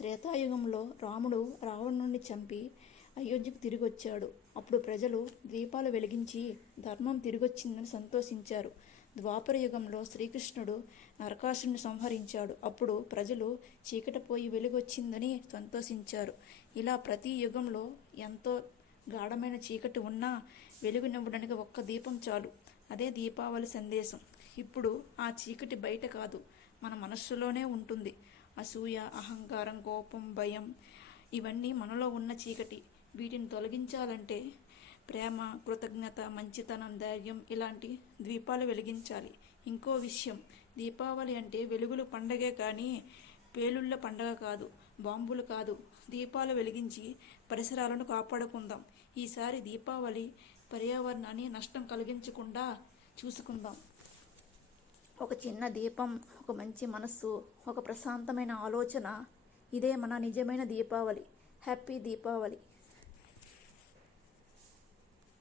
త్రేతాయుగంలో రాముడు రావణుణ్ణి చంపి అయోధ్యకు తిరిగొచ్చాడు. అప్పుడు ప్రజలు దీపాలు వెలిగించి ధర్మం తిరిగొచ్చిందని సంతోషించారు. ద్వాపర యుగంలో శ్రీకృష్ణుడు నరకాసురుని సంహరించాడు. అప్పుడు ప్రజలు చీకటి పోయి వెలుగొచ్చిందని సంతోషించారు. ఇలా ప్రతి యుగంలో ఎంతో గాఢమైన చీకటి ఉన్నా వెలుగునివ్వడానికి ఒక్క దీపం చాలు. అదే దీపావళి సందేశం. ఇప్పుడు ఆ చీకటి బయట కాదు, మన మనస్సులోనే ఉంటుంది. అసూయ, అహంకారం, కోపం, భయం ఇవన్నీ మనలో ఉన్న చీకటి. వీటిని తొలగించాలంటే ప్రేమ, కృతజ్ఞత, మంచితనం, ధైర్యం ఇలాంటి దీపాలు వెలిగించాలి. ఇంకో విషయం, దీపావళి అంటే వెలుగుల పండగే కానీ పేలుళ్ళ పండగ కాదు, బాంబులు కాదు. దీపాలు వెలిగించి పరిసరాలను కాపాడుకుందాం. ఈసారి దీపావళి పర్యావరణాన్ని నష్టం కలిగించకుండా చూసుకుందాం. ఒక చిన్న దీపం, ఒక మంచి మనస్సు, ఒక ప్రశాంతమైన ఆలోచన, ఇదే మన నిజమైన దీపావళి. హ్యాపీ దీపావళి.